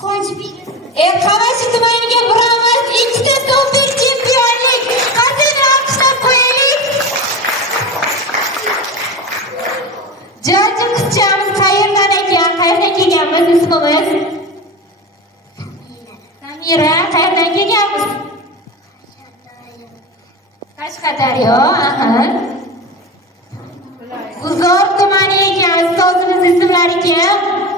Qamashi tumaniga buramiz, ikkita super chempionlik. Qasdini olqishlab qo'yaylik. Jajji qizchamiz qayerdan ekan? Qayerdan kelganmiz? Ismimiz? Samira. Qayerdan kelganmiz? Qashqadaryo. Aha. G'uzor tumani ekan. Ustozimiz ismlari kim?